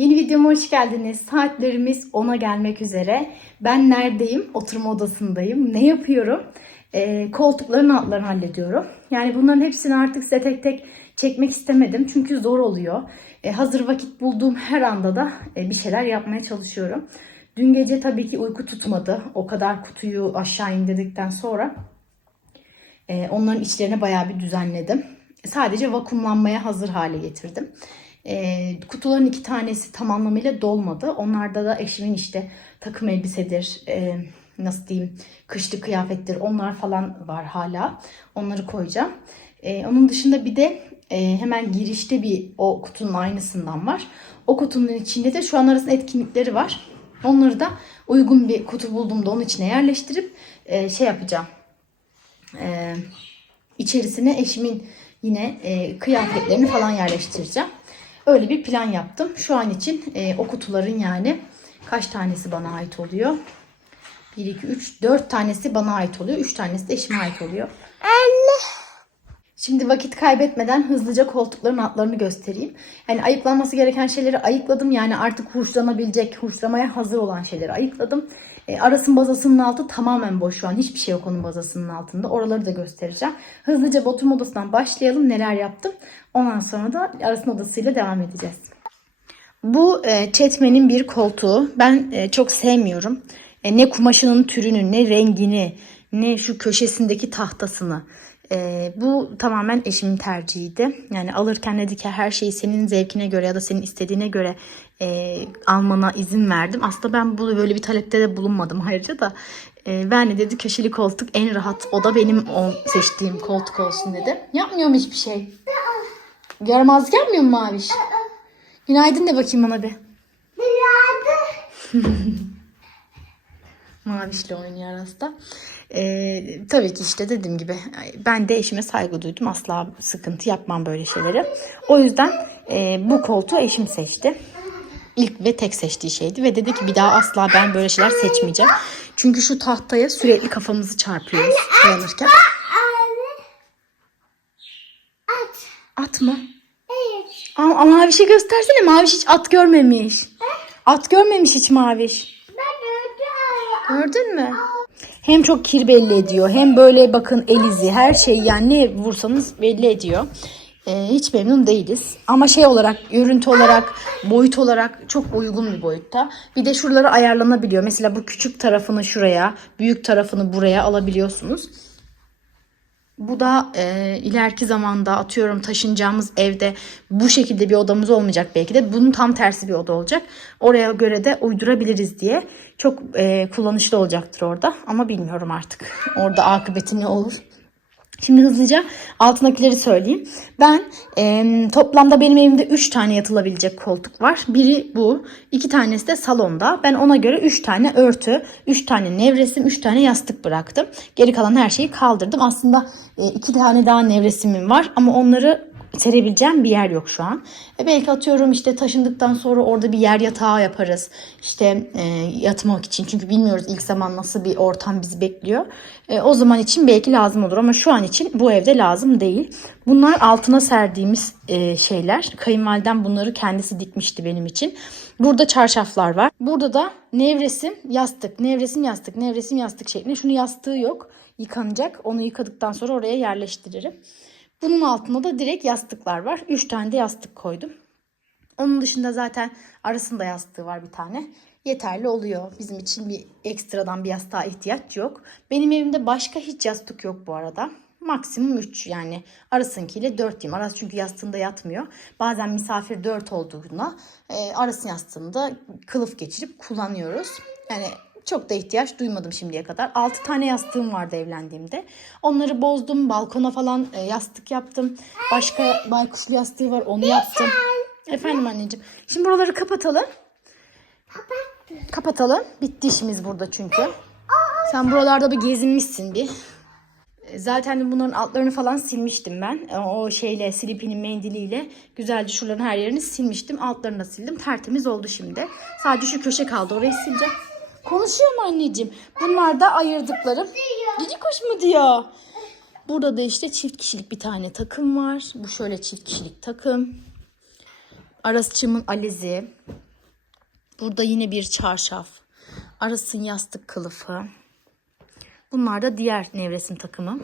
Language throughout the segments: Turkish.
Yeni videoma hoş geldiniz. Saatlerimiz 10'a gelmek üzere. Ben neredeyim? Oturma odasındayım. Ne yapıyorum? Ee, koltukların altlarını hallediyorum. Yani bunların hepsini artık size tek tek çekmek istemedim. Çünkü zor oluyor. Ee, hazır vakit bulduğum her anda da e, bir şeyler yapmaya çalışıyorum. Dün gece tabii ki uyku tutmadı. O kadar kutuyu aşağı indirdikten sonra ee, onların içlerini bayağı bir düzenledim. Sadece vakumlanmaya hazır hale getirdim. Ee, kutuların iki tanesi tam anlamıyla dolmadı. Onlarda da eşimin işte takım elbisedir, e, nasıl diyeyim, kışlık kıyafettir onlar falan var hala. Onları koyacağım. Ee, onun dışında bir de e, hemen girişte bir o kutunun aynısından var. O kutunun içinde de şu an arasında etkinlikleri var. Onları da uygun bir kutu bulduğumda onun içine yerleştirip e, şey yapacağım e, içerisine eşimin yine e, kıyafetlerini falan yerleştireceğim. Öyle bir plan yaptım. Şu an için e, o kutuların yani kaç tanesi bana ait oluyor? 1, 2, 3, 4 tanesi bana ait oluyor. 3 tanesi de eşime ait oluyor. Şimdi vakit kaybetmeden hızlıca koltukların altlarını göstereyim. Yani ayıklanması gereken şeyleri ayıkladım. Yani artık hurçlanabilecek, hurçlamaya hazır olan şeyleri ayıkladım. E, arasın bazasının altı tamamen boş şu an. Hiçbir şey yok onun bazasının altında. Oraları da göstereceğim. Hızlıca oturma odasından başlayalım. Neler yaptım. Ondan sonra da arasın odasıyla devam edeceğiz. Bu e, Çetmen'in bir koltuğu. Ben e, çok sevmiyorum. E, ne kumaşının türünü, ne rengini, ne şu köşesindeki tahtasını. E, bu tamamen eşimin tercihiydi. Yani alırken dedi ki her şeyi senin zevkine göre ya da senin istediğine göre e, almana izin verdim. Aslında ben bu böyle bir talepte de bulunmadım ayrıca da. E, de dedi köşeli koltuk en rahat. O da benim o seçtiğim koltuk olsun dedi. Yapmıyorum hiçbir şey. Yaramazlık yapmıyor mu Maviş? Günaydın de bakayım bana bir. Mavişle oynuyor arasında. Ee, tabii ki işte dediğim gibi ben de eşime saygı duydum. Asla sıkıntı yapmam böyle şeyleri. O yüzden e, bu koltuğu eşim seçti. İlk ve tek seçtiği şeydi ve dedi ki bir daha asla ben böyle şeyler seçmeyeceğim. Çünkü şu tahtaya sürekli kafamızı çarpıyoruz kullanırken. At mı? Ama, ama Maviş'e göstersene. Maviş hiç at görmemiş. At görmemiş hiç Maviş. Gördün mü? Hem çok kir belli ediyor hem böyle bakın el izi her şey yani ne vursanız belli ediyor. Ee, hiç memnun değiliz. Ama şey olarak, görüntü olarak, boyut olarak çok uygun bir boyutta. Bir de şuraları ayarlanabiliyor. Mesela bu küçük tarafını şuraya, büyük tarafını buraya alabiliyorsunuz. Bu da e, ileriki zamanda atıyorum taşınacağımız evde bu şekilde bir odamız olmayacak belki de. Bunun tam tersi bir oda olacak. Oraya göre de uydurabiliriz diye. Çok e, kullanışlı olacaktır orada. Ama bilmiyorum artık. Orada akıbeti ne olur. Şimdi hızlıca altındakileri söyleyeyim. Ben e, toplamda benim evimde 3 tane yatılabilecek koltuk var. Biri bu. iki tanesi de salonda. Ben ona göre 3 tane örtü, 3 tane nevresim, 3 tane yastık bıraktım. Geri kalan her şeyi kaldırdım. Aslında 2 tane daha nevresimim var ama onları serebileceğim bir yer yok şu an. E belki atıyorum işte taşındıktan sonra orada bir yer yatağı yaparız. İşte e, yatmak için. Çünkü bilmiyoruz ilk zaman nasıl bir ortam bizi bekliyor. E, o zaman için belki lazım olur ama şu an için bu evde lazım değil. Bunlar altına serdiğimiz e, şeyler. Kayınvalidem bunları kendisi dikmişti benim için. Burada çarşaflar var. Burada da nevresim, yastık, nevresim, yastık, nevresim, yastık şeklinde. Şunu yastığı yok. Yıkanacak. Onu yıkadıktan sonra oraya yerleştiririm. Bunun altında da direkt yastıklar var. 3 tane de yastık koydum. Onun dışında zaten arasında yastığı var bir tane. Yeterli oluyor. Bizim için bir ekstradan bir yastığa ihtiyaç yok. Benim evimde başka hiç yastık yok bu arada. Maksimum 3 yani arasınkiyle 4 diyeyim. Arası çünkü yastığında yatmıyor. Bazen misafir 4 olduğunda e, arasın yastığında kılıf geçirip kullanıyoruz. Yani çok da ihtiyaç duymadım şimdiye kadar. 6 tane yastığım vardı evlendiğimde. Onları bozdum. Balkona falan e, yastık yaptım. Başka baykuşlu yastığı var onu yaptım. Efendim anneciğim. Şimdi buraları kapatalım. Kapatalım. Bitti işimiz burada çünkü. Sen buralarda bir gezinmişsin bir. E, Zaten bunların altlarını falan silmiştim ben. E, O şeyle Slippy'nin mendiliyle güzelce şuraların her yerini silmiştim. Altlarını da sildim. Tertemiz oldu şimdi. Sadece şu köşe kaldı. Orayı sileceğim. Konuşuyor mu anneciğim? Bunlar da ayırdıklarım. Cici kuş mu diyor? Burada da işte çift kişilik bir tane takım var. Bu şöyle çift kişilik takım. Arasçımın alizi. Burada yine bir çarşaf. Aras'ın yastık kılıfı. Bunlar da diğer nevresim takımı.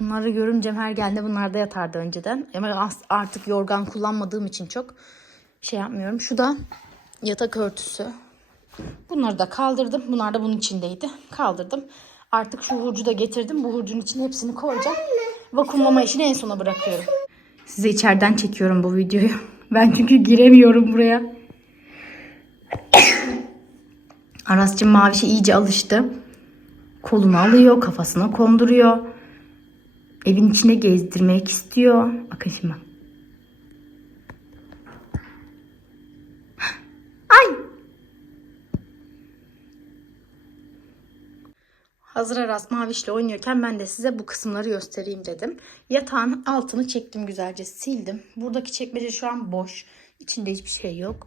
Bunları görünce her geldiğinde bunlar da yatardı önceden. Ama artık yorgan kullanmadığım için çok şey yapmıyorum. Şu da yatak örtüsü. Bunları da kaldırdım. Bunlar da bunun içindeydi. Kaldırdım. Artık şu hurcu da getirdim. Bu hurcun içine hepsini koyacağım. Vakumlama işini en sona bırakıyorum. Size içeriden çekiyorum bu videoyu. Ben çünkü giremiyorum buraya. Aras'cığım mavişe iyice alıştı. Kolunu alıyor, kafasına konduruyor. Evin içinde gezdirmek istiyor. Bakın şimdi. Hazır Aras Maviş'le oynuyorken ben de size bu kısımları göstereyim dedim. Yatağın altını çektim güzelce sildim. Buradaki çekmece şu an boş. İçinde hiçbir şey yok.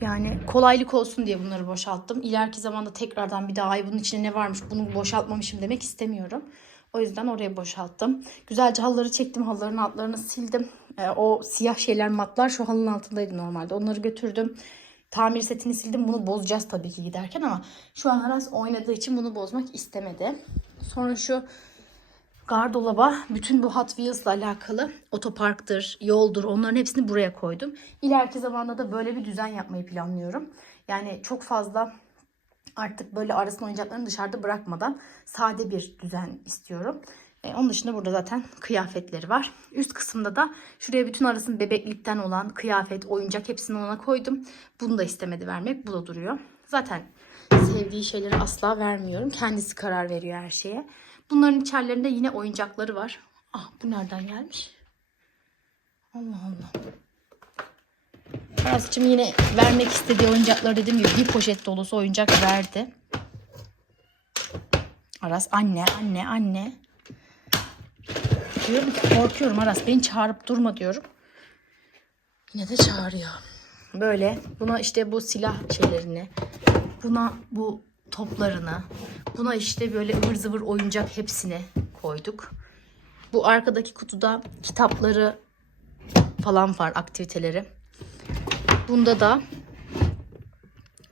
Yani kolaylık olsun diye bunları boşalttım. İleriki zamanda tekrardan bir daha ay bunun içinde ne varmış bunu boşaltmamışım demek istemiyorum. O yüzden oraya boşalttım. Güzelce halıları çektim. Halıların altlarını sildim. Ee, o siyah şeyler matlar şu halının altındaydı normalde. Onları götürdüm. Tamir setini sildim. Bunu bozacağız tabii ki giderken ama şu an Aras oynadığı için bunu bozmak istemedi. Sonra şu gardolaba bütün bu Hot Wheels'la alakalı otoparktır, yoldur onların hepsini buraya koydum. İleriki zamanda da böyle bir düzen yapmayı planlıyorum. Yani çok fazla artık böyle arasın oyuncaklarını dışarıda bırakmadan sade bir düzen istiyorum. E, onun dışında burada zaten kıyafetleri var. Üst kısımda da şuraya bütün arasın bebeklikten olan kıyafet, oyuncak hepsini ona koydum. Bunu da istemedi vermek. Bu da duruyor. Zaten sevdiği şeyleri asla vermiyorum. Kendisi karar veriyor her şeye. Bunların içerilerinde yine oyuncakları var. Ah bu nereden gelmiş? Allah Allah. Aras'cığım yine vermek istediği oyuncakları dediğim gibi bir poşet dolusu oyuncak verdi. Aras anne anne anne. Diyorum ki korkuyorum Aras beni çağırıp durma diyorum. Yine de çağırıyor. Böyle buna işte bu silah şeylerini, buna bu toplarını, buna işte böyle ıvır zıvır oyuncak hepsini koyduk. Bu arkadaki kutuda kitapları falan var aktiviteleri. Bunda da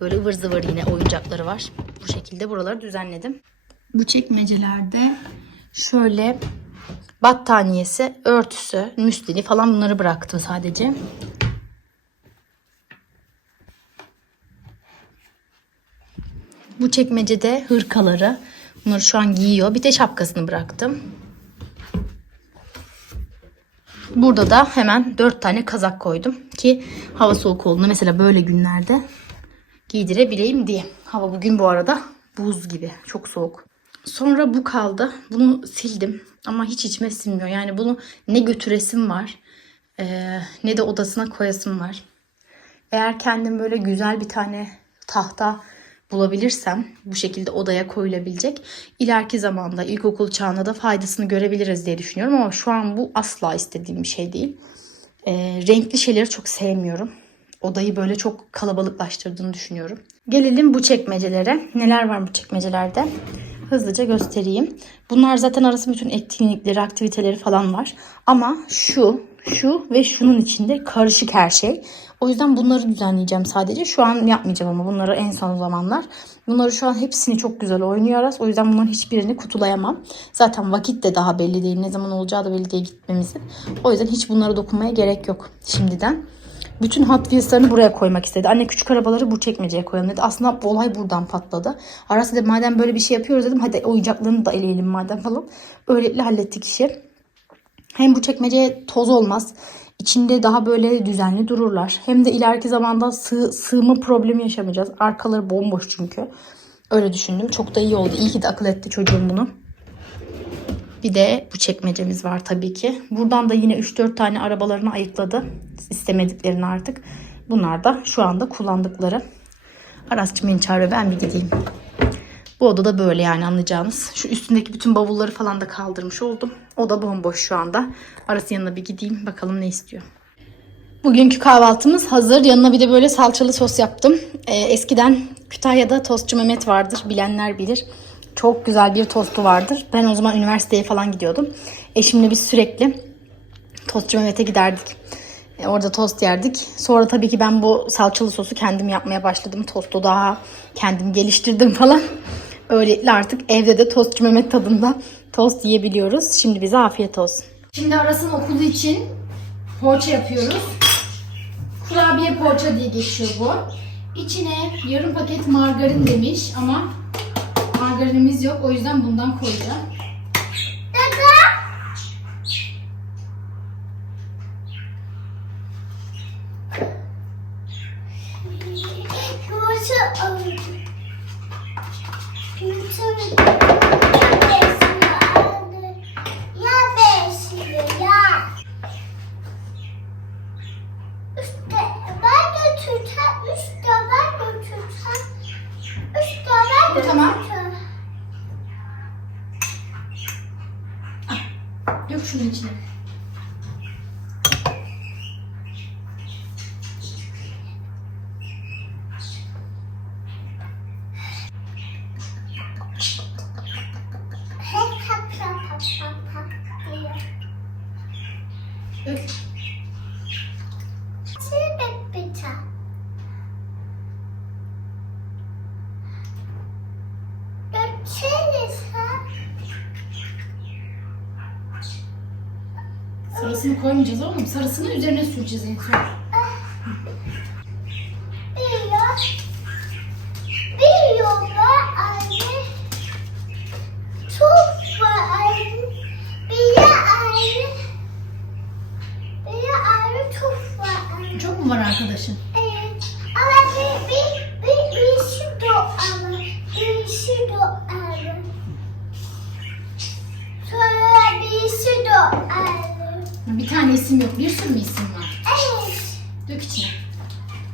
böyle ıvır zıvır yine oyuncakları var. Bu şekilde buraları düzenledim. Bu çekmecelerde şöyle battaniyesi, örtüsü, müslini falan bunları bıraktım sadece. Bu çekmecede hırkaları. Bunları şu an giyiyor. Bir de şapkasını bıraktım. Burada da hemen 4 tane kazak koydum ki hava soğuk olduğunda mesela böyle günlerde giydirebileyim diye. Hava bugün bu arada buz gibi. Çok soğuk. Sonra bu kaldı. Bunu sildim ama hiç içime sinmiyor. Yani bunu ne götüresim var eee, ne de odasına koyasım var. Eğer kendim böyle güzel bir tane tahta bulabilirsem bu şekilde odaya koyulabilecek ileriki zamanda ilkokul çağında da faydasını görebiliriz diye düşünüyorum ama şu an bu asla istediğim bir şey değil. Ee, renkli şeyleri çok sevmiyorum. Odayı böyle çok kalabalıklaştırdığını düşünüyorum. Gelelim bu çekmecelere. Neler var bu çekmecelerde? Hızlıca göstereyim. Bunlar zaten arası bütün etkinlikleri, aktiviteleri falan var. Ama şu, şu ve şunun içinde karışık her şey. O yüzden bunları düzenleyeceğim sadece. Şu an yapmayacağım ama bunları en son zamanlar. Bunları şu an hepsini çok güzel oynuyor. O yüzden bunların hiçbirini kutulayamam. Zaten vakit de daha belli değil. Ne zaman olacağı da belli değil gitmemizin. O yüzden hiç bunlara dokunmaya gerek yok şimdiden. Bütün Hot Wheels'larını buraya koymak istedi. Anne küçük arabaları bu çekmeceye koyalım dedi. Aslında olay buradan patladı. Aras dedi madem böyle bir şey yapıyoruz dedim. Hadi oyuncaklarını da eleyelim madem falan. Öylelikle hallettik işi. Hem bu çekmeceye toz olmaz. İçinde daha böyle düzenli dururlar. Hem de ileriki zamanda sığ, sığma problemi yaşamayacağız. Arkaları bomboş çünkü. Öyle düşündüm. Çok da iyi oldu. İyi ki de akıl etti çocuğum bunu. Bir de bu çekmecemiz var tabii ki. Buradan da yine 3-4 tane arabalarını ayıkladı. İstemediklerini artık. Bunlar da şu anda kullandıkları. Arasçım beni çağırıyor ben bir gideyim. Bu oda da böyle yani anlayacağınız. Şu üstündeki bütün bavulları falan da kaldırmış oldum. O da bomboş şu anda. Arası yanına bir gideyim bakalım ne istiyor. Bugünkü kahvaltımız hazır. Yanına bir de böyle salçalı sos yaptım. Ee, eskiden Kütahya'da tostçu Mehmet vardır. Bilenler bilir. Çok güzel bir tostu vardır. Ben o zaman üniversiteye falan gidiyordum. Eşimle biz sürekli tostçu Mehmet'e giderdik. E, orada tost yerdik. Sonra tabii ki ben bu salçalı sosu kendim yapmaya başladım. Tostu daha kendim geliştirdim falan. Öylelikle artık evde de tostçu Mehmet tadında tost yiyebiliyoruz. Şimdi bize afiyet olsun. Şimdi Aras'ın okulu için poğaça yapıyoruz. Kurabiye poğaça diye geçiyor bu. İçine yarım paket margarin demiş ama margarinimiz yok. O yüzden bundan koyacağım. ручниці. Koymayacağız oğlum. Sarısını üzerine süreceğiz en. Biliyor. Biliyor da anne. Çok var anne. Bir anne. Bir anne çok var anne. Çok mu var arkadaşın? Evet. Ama bir, bir, bir, bir şey de ama. Bir şey de ama. Sonra bir şey de ama. Bir tane isim yok. Bir sürü mü isim var? Evet. Dök içine.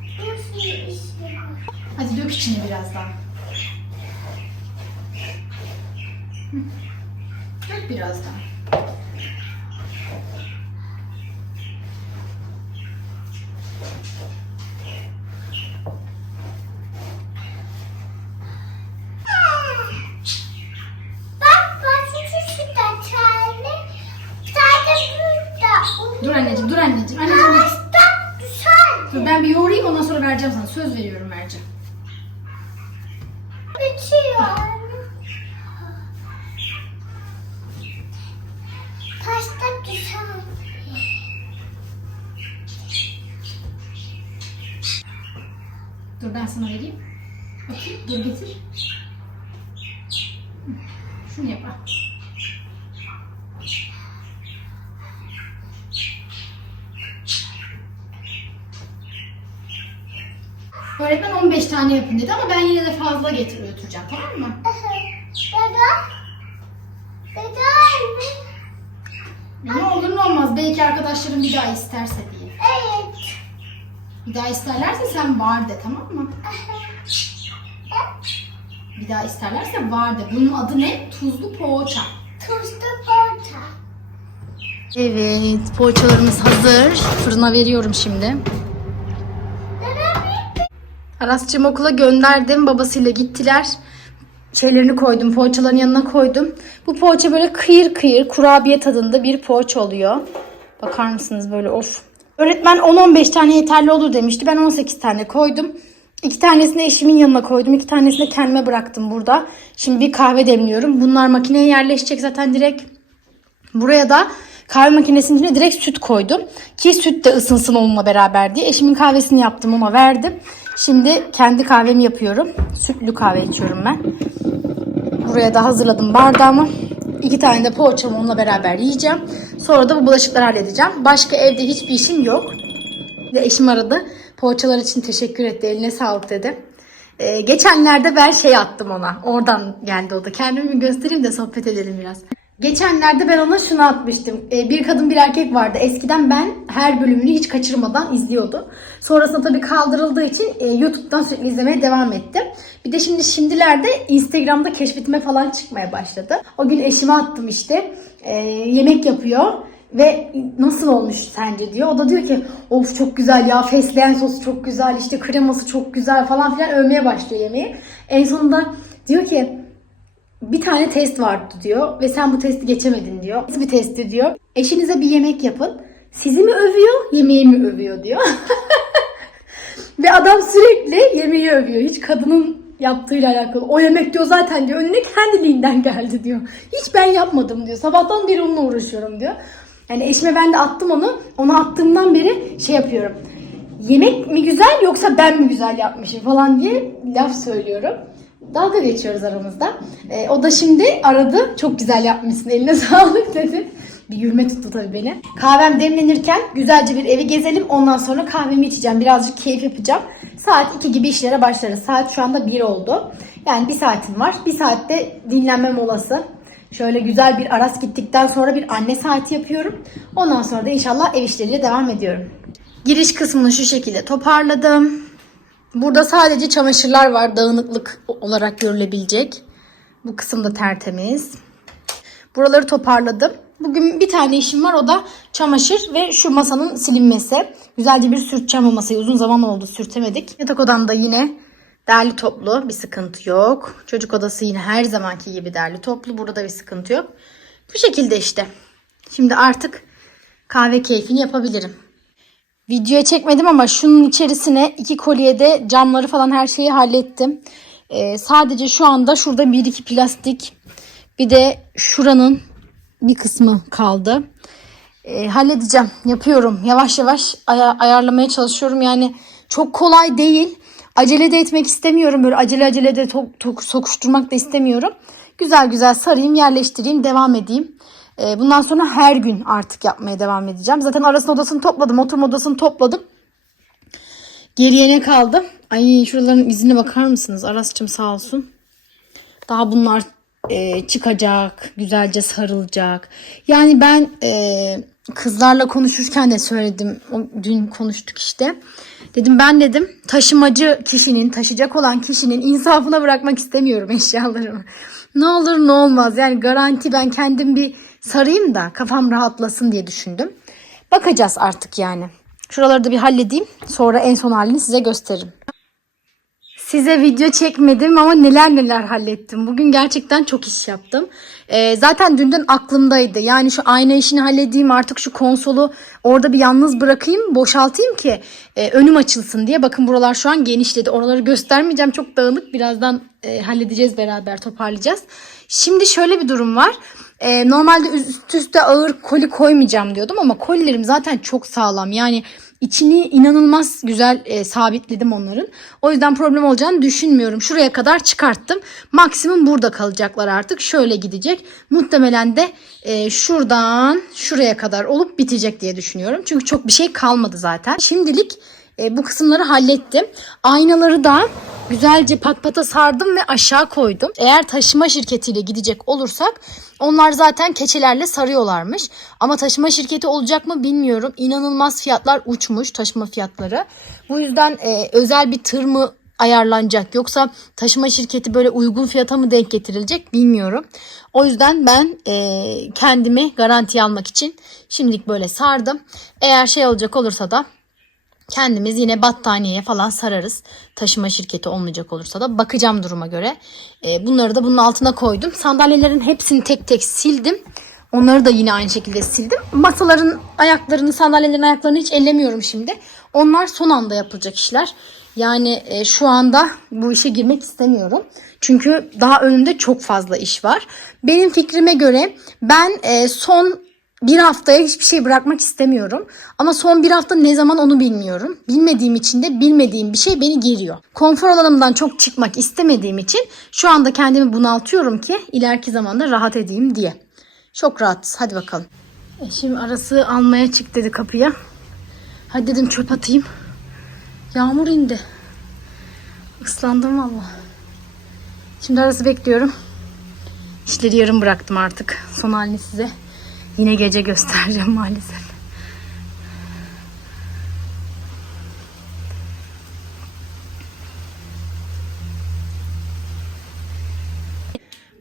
Bir sürü işim var. Hadi dök içine biraz daha. Hı. Dök biraz daha. Bak başucu şu da çare. Sadece burada. Dur anneciğim, dur anneciğim. Anneciğim güzel. Dur ben bir yoğurayım ondan sonra vereceğim sana. Söz veriyorum vereceğim. Bitiyor. Pasta güzel. Dur ben sana vereyim. Bakayım dur getir. Hı, Şunu yap. al. Öğretmen 15 tane yapın dedi ama ben yine de fazla getir götüreceğim tamam mı? Ne olur ne olmaz belki arkadaşlarım bir daha isterse diye. Evet. Bir daha isterlerse sen var de tamam mı? Bir daha isterlerse var de. Bunun adı ne? Tuzlu poğaça. Tuzlu porta. Evet, poğaçalarımız hazır. Fırına veriyorum şimdi. Aras'cığım okula gönderdim. Babasıyla gittiler. Şeylerini koydum, poğaçaların yanına koydum. Bu poğaça böyle kıyır kıyır kurabiye tadında bir poğaça oluyor. Bakar mısınız böyle of. Öğretmen 10-15 tane yeterli olur demişti. Ben 18 tane koydum. İki tanesini eşimin yanına koydum. iki tanesini kendime bıraktım burada. Şimdi bir kahve demliyorum. Bunlar makineye yerleşecek zaten direkt. Buraya da kahve makinesinin içine direkt süt koydum. Ki süt de ısınsın onunla beraber diye. Eşimin kahvesini yaptım ama verdim. Şimdi kendi kahvemi yapıyorum. Sütlü kahve içiyorum ben. Buraya da hazırladım bardağımı. İki tane de poğaçamı onunla beraber yiyeceğim. Sonra da bu bulaşıkları halledeceğim. Başka evde hiçbir işim yok. Ve eşim aradı. Poğaçalar için teşekkür etti. Eline sağlık dedi. Ee, geçenlerde ben şey attım ona. Oradan geldi o da. Kendimi bir göstereyim de sohbet edelim biraz. Geçenlerde ben ona şunu atmıştım. Ee, bir kadın bir erkek vardı. Eskiden ben her bölümünü hiç kaçırmadan izliyordum. Sonrasında tabii kaldırıldığı için e, YouTube'dan sürekli izlemeye devam ettim. Bir de şimdi şimdilerde Instagram'da keşfetime falan çıkmaya başladı. O gün eşime attım işte. Ee, yemek yapıyor. Ve nasıl olmuş sence diyor. O da diyor ki of çok güzel ya fesleğen sosu çok güzel işte kreması çok güzel falan filan övmeye başlıyor yemeği. En sonunda diyor ki bir tane test vardı diyor ve sen bu testi geçemedin diyor. Nasıl bir testti diyor. Eşinize bir yemek yapın. Sizi mi övüyor, yemeği mi övüyor diyor. Ve adam sürekli yemeği övüyor. Hiç kadının yaptığıyla alakalı. O yemek diyor zaten diyor önüne kendiliğinden geldi diyor. Hiç ben yapmadım diyor. Sabahtan beri onunla uğraşıyorum diyor. Yani eşime ben de attım onu. Onu attığımdan beri şey yapıyorum. Yemek mi güzel yoksa ben mi güzel yapmışım falan diye laf söylüyorum. Dalga geçiyoruz aramızda. Ee, o da şimdi aradı. Çok güzel yapmışsın eline sağlık dedi. Bir yürüme tuttu tabii beni. Kahvem demlenirken güzelce bir evi gezelim. Ondan sonra kahvemi içeceğim. Birazcık keyif yapacağım. Saat 2 gibi işlere başlarız. Saat şu anda 1 oldu. Yani bir saatim var. Bir saatte dinlenme molası. Şöyle güzel bir aras gittikten sonra bir anne saati yapıyorum. Ondan sonra da inşallah ev işleriyle devam ediyorum. Giriş kısmını şu şekilde toparladım. Burada sadece çamaşırlar var dağınıklık olarak görülebilecek. Bu kısım da tertemiz. Buraları toparladım. Bugün bir tane işim var o da çamaşır ve şu masanın silinmesi. Güzelce bir sürteceğim o masayı. Uzun zaman oldu sürtemedik. Yatak odamda yine derli toplu bir sıkıntı yok. Çocuk odası yine her zamanki gibi derli toplu. Burada da bir sıkıntı yok. Bu şekilde işte. Şimdi artık kahve keyfini yapabilirim. Videoya çekmedim ama şunun içerisine iki kolyede camları falan her şeyi hallettim. Ee, sadece şu anda şurada bir iki plastik bir de şuranın bir kısmı kaldı. Ee, halledeceğim. Yapıyorum. Yavaş yavaş aya- ayarlamaya çalışıyorum. Yani çok kolay değil. Acele de etmek istemiyorum. Böyle acele acele de to- to- sokuşturmak da istemiyorum. Güzel güzel sarayım, yerleştireyim, devam edeyim. Ee, bundan sonra her gün artık yapmaya devam edeceğim. Zaten arasın odasını topladım, oturma odasını topladım. Geriye ne kaldı? Ay şuraların izine bakar mısınız? Aras'cığım sağ olsun. Daha bunlar e, çıkacak, güzelce sarılacak. Yani ben e, kızlarla konuşurken de söyledim. O, dün konuştuk işte. Dedim ben dedim taşımacı kişinin, taşıyacak olan kişinin insafına bırakmak istemiyorum eşyalarımı. Ne olur ne olmaz. Yani garanti ben kendim bir sarayım da kafam rahatlasın diye düşündüm. Bakacağız artık yani. Şuraları da bir halledeyim. Sonra en son halini size gösteririm. Size video çekmedim ama neler neler hallettim. Bugün gerçekten çok iş yaptım. Ee, zaten dünden aklımdaydı. Yani şu ayna işini halledeyim artık şu konsolu orada bir yalnız bırakayım boşaltayım ki e, önüm açılsın diye. Bakın buralar şu an genişledi. Oraları göstermeyeceğim çok dağınık. Birazdan e, halledeceğiz beraber toparlayacağız. Şimdi şöyle bir durum var. E, normalde üst üste ağır koli koymayacağım diyordum ama kolilerim zaten çok sağlam. Yani içini inanılmaz güzel e, sabitledim onların. O yüzden problem olacağını düşünmüyorum. Şuraya kadar çıkarttım. Maksimum burada kalacaklar artık. Şöyle gidecek. Muhtemelen de e, şuradan şuraya kadar olup bitecek diye düşünüyorum. Çünkü çok bir şey kalmadı zaten. Şimdilik e, bu kısımları hallettim. Aynaları da güzelce pat pata sardım ve aşağı koydum. Eğer taşıma şirketiyle gidecek olursak onlar zaten keçelerle sarıyorlarmış. Ama taşıma şirketi olacak mı bilmiyorum. İnanılmaz fiyatlar uçmuş taşıma fiyatları. Bu yüzden e, özel bir tır mı ayarlanacak yoksa taşıma şirketi böyle uygun fiyata mı denk getirilecek bilmiyorum. O yüzden ben e, kendimi garantiye almak için şimdilik böyle sardım. Eğer şey olacak olursa da kendimiz yine battaniyeye falan sararız. Taşıma şirketi olmayacak olursa da bakacağım duruma göre. Ee, bunları da bunun altına koydum. Sandalyelerin hepsini tek tek sildim. Onları da yine aynı şekilde sildim. Masaların ayaklarını, sandalyelerin ayaklarını hiç ellemiyorum şimdi. Onlar son anda yapılacak işler. Yani e, şu anda bu işe girmek istemiyorum. Çünkü daha önümde çok fazla iş var. Benim fikrime göre ben e, son bir haftaya hiçbir şey bırakmak istemiyorum. Ama son bir hafta ne zaman onu bilmiyorum. Bilmediğim için de bilmediğim bir şey beni geriyor. Konfor alanımdan çok çıkmak istemediğim için şu anda kendimi bunaltıyorum ki ileriki zamanda rahat edeyim diye. Çok rahat. Hadi bakalım. E şimdi arası almaya çık dedi kapıya. Hadi dedim çöp atayım. Yağmur indi. Islandım valla. Şimdi arası bekliyorum. İşleri yarım bıraktım artık. Son halini size yine gece göstereceğim maalesef.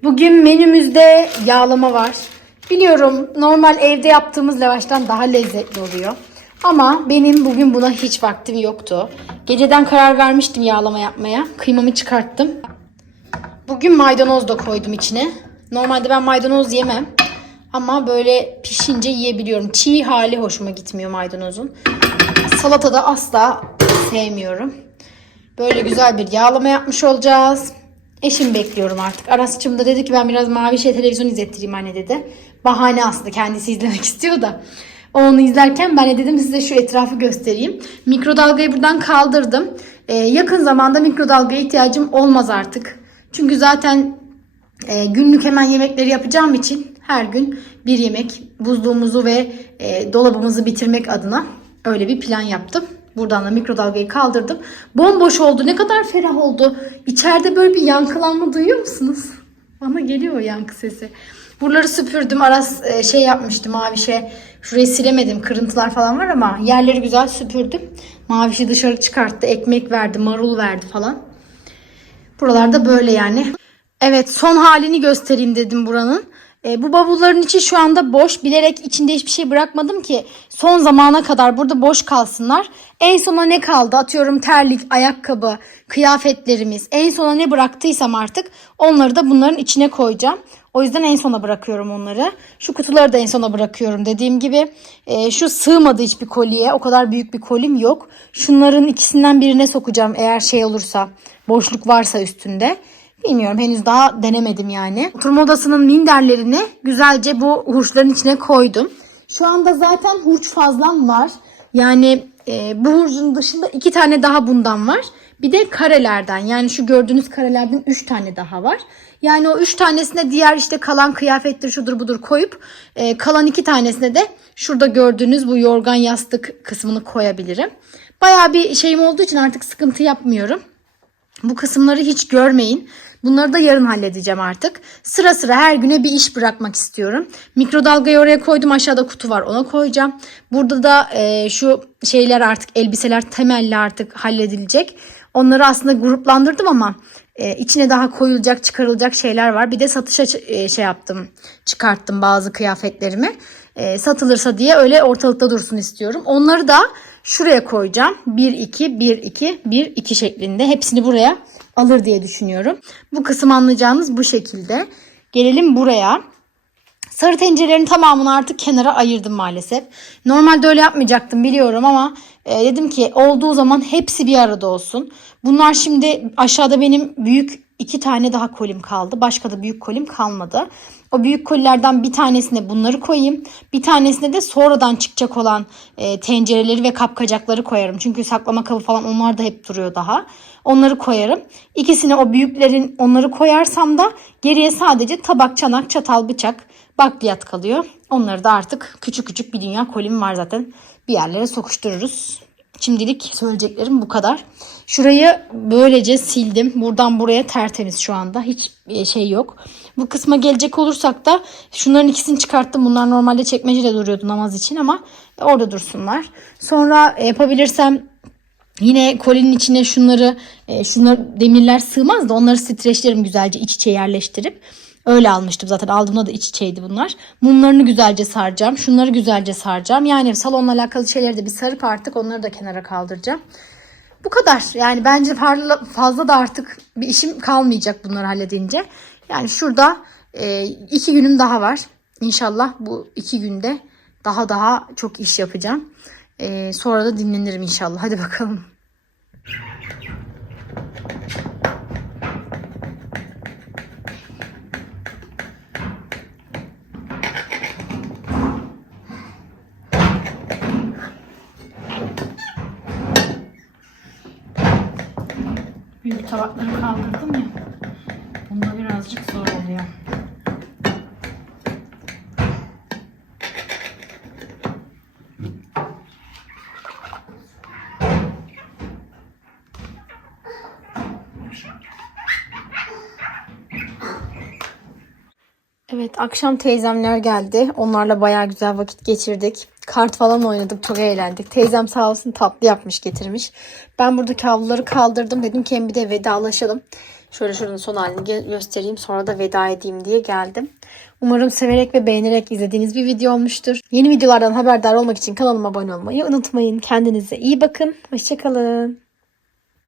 Bugün menümüzde yağlama var. Biliyorum normal evde yaptığımız lavaştan daha lezzetli oluyor. Ama benim bugün buna hiç vaktim yoktu. Geceden karar vermiştim yağlama yapmaya. Kıymamı çıkarttım. Bugün maydanoz da koydum içine. Normalde ben maydanoz yemem. Ama böyle pişince yiyebiliyorum. Çiğ hali hoşuma gitmiyor maydanozun. Salatada asla sevmiyorum. Böyle güzel bir yağlama yapmış olacağız. Eşim bekliyorum artık. Arasçım da dedi ki ben biraz mavi şey televizyon izlettireyim anne dedi. Bahane aslında kendisi izlemek istiyor da. O Onu izlerken ben de dedim size şu etrafı göstereyim. Mikrodalgayı buradan kaldırdım. Ee, yakın zamanda mikrodalgaya ihtiyacım olmaz artık. Çünkü zaten e, günlük hemen yemekleri yapacağım için her gün bir yemek buzluğumuzu ve e, dolabımızı bitirmek adına öyle bir plan yaptım. Buradan da mikrodalgayı kaldırdım. Bomboş oldu. Ne kadar ferah oldu. İçeride böyle bir yankılanma duyuyor musunuz? Bana geliyor yankı sesi. Buraları süpürdüm. Aras e, şey yapmıştım mavişe. Şurayı silemedim. Kırıntılar falan var ama yerleri güzel süpürdüm. Mavişi dışarı çıkarttı. Ekmek verdi, marul verdi falan. Buralarda böyle yani. Evet son halini göstereyim dedim buranın. E, bu bavulların içi şu anda boş. Bilerek içinde hiçbir şey bırakmadım ki son zamana kadar burada boş kalsınlar. En sona ne kaldı? Atıyorum terlik, ayakkabı, kıyafetlerimiz. En sona ne bıraktıysam artık onları da bunların içine koyacağım. O yüzden en sona bırakıyorum onları. Şu kutuları da en sona bırakıyorum. Dediğim gibi e, şu sığmadı hiçbir koliye. O kadar büyük bir kolim yok. Şunların ikisinden birine sokacağım eğer şey olursa. Boşluk varsa üstünde. Bilmiyorum henüz daha denemedim yani. Oturma odasının minderlerini güzelce bu hurçların içine koydum. Şu anda zaten hurç fazlam var. Yani e, bu hurcun dışında iki tane daha bundan var. Bir de karelerden yani şu gördüğünüz karelerden üç tane daha var. Yani o üç tanesine diğer işte kalan kıyafettir şudur budur koyup e, kalan iki tanesine de şurada gördüğünüz bu yorgan yastık kısmını koyabilirim. Bayağı bir şeyim olduğu için artık sıkıntı yapmıyorum. Bu kısımları hiç görmeyin. Bunları da yarın halledeceğim artık. Sıra sıra her güne bir iş bırakmak istiyorum. Mikrodalgayı oraya koydum. Aşağıda kutu var ona koyacağım. Burada da e, şu şeyler artık elbiseler temelli artık halledilecek. Onları aslında gruplandırdım ama e, içine daha koyulacak çıkarılacak şeyler var. Bir de satışa e, şey yaptım çıkarttım bazı kıyafetlerimi. E, satılırsa diye öyle ortalıkta dursun istiyorum. Onları da şuraya koyacağım. 1 2 1 2 1 2 şeklinde hepsini buraya alır diye düşünüyorum. Bu kısım anlayacağınız bu şekilde. Gelelim buraya. Sarı tencerelerin tamamını artık kenara ayırdım maalesef. Normalde öyle yapmayacaktım biliyorum ama e, dedim ki olduğu zaman hepsi bir arada olsun. Bunlar şimdi aşağıda benim büyük iki tane daha kolim kaldı. Başka da büyük kolim kalmadı. O büyük kolilerden bir tanesine bunları koyayım. Bir tanesine de sonradan çıkacak olan e, tencereleri ve kapkacakları koyarım. Çünkü saklama kabı falan onlar da hep duruyor daha. Onları koyarım. İkisini o büyüklerin onları koyarsam da geriye sadece tabak, çanak, çatal, bıçak, bakliyat kalıyor. Onları da artık küçük küçük bir dünya kolim var zaten. Bir yerlere sokuştururuz. Şimdilik söyleyeceklerim bu kadar. Şurayı böylece sildim. Buradan buraya tertemiz şu anda. Hiç e, şey yok. Bu kısma gelecek olursak da şunların ikisini çıkarttım. Bunlar normalde çekmecede duruyordu namaz için ama orada dursunlar. Sonra yapabilirsem Yine kolinin içine şunları, e, şunlar demirler sığmaz da onları streçlerim güzelce iç içe yerleştirip öyle almıştım zaten aldığımda da iç içeydi bunlar. Mumlarını güzelce saracağım. Şunları güzelce saracağım. Yani salonla alakalı şeyleri de bir sarıp artık onları da kenara kaldıracağım. Bu kadar. Yani bence fazla da artık bir işim kalmayacak bunları halledince. Yani şurada e, iki günüm daha var. İnşallah bu iki günde daha daha çok iş yapacağım. E, sonra da dinlenirim inşallah. Hadi bakalım. Büyük tabakları kaldırdım ya. Bunda birazcık zor oluyor. Evet akşam teyzemler geldi. Onlarla bayağı güzel vakit geçirdik. Kart falan oynadık. Çok eğlendik. Teyzem sağ olsun tatlı yapmış getirmiş. Ben buradaki havluları kaldırdım. Dedim ki hem bir de vedalaşalım. Şöyle şuranın son halini gö- göstereyim. Sonra da veda edeyim diye geldim. Umarım severek ve beğenerek izlediğiniz bir video olmuştur. Yeni videolardan haberdar olmak için kanalıma abone olmayı unutmayın. Kendinize iyi bakın. Hoşçakalın.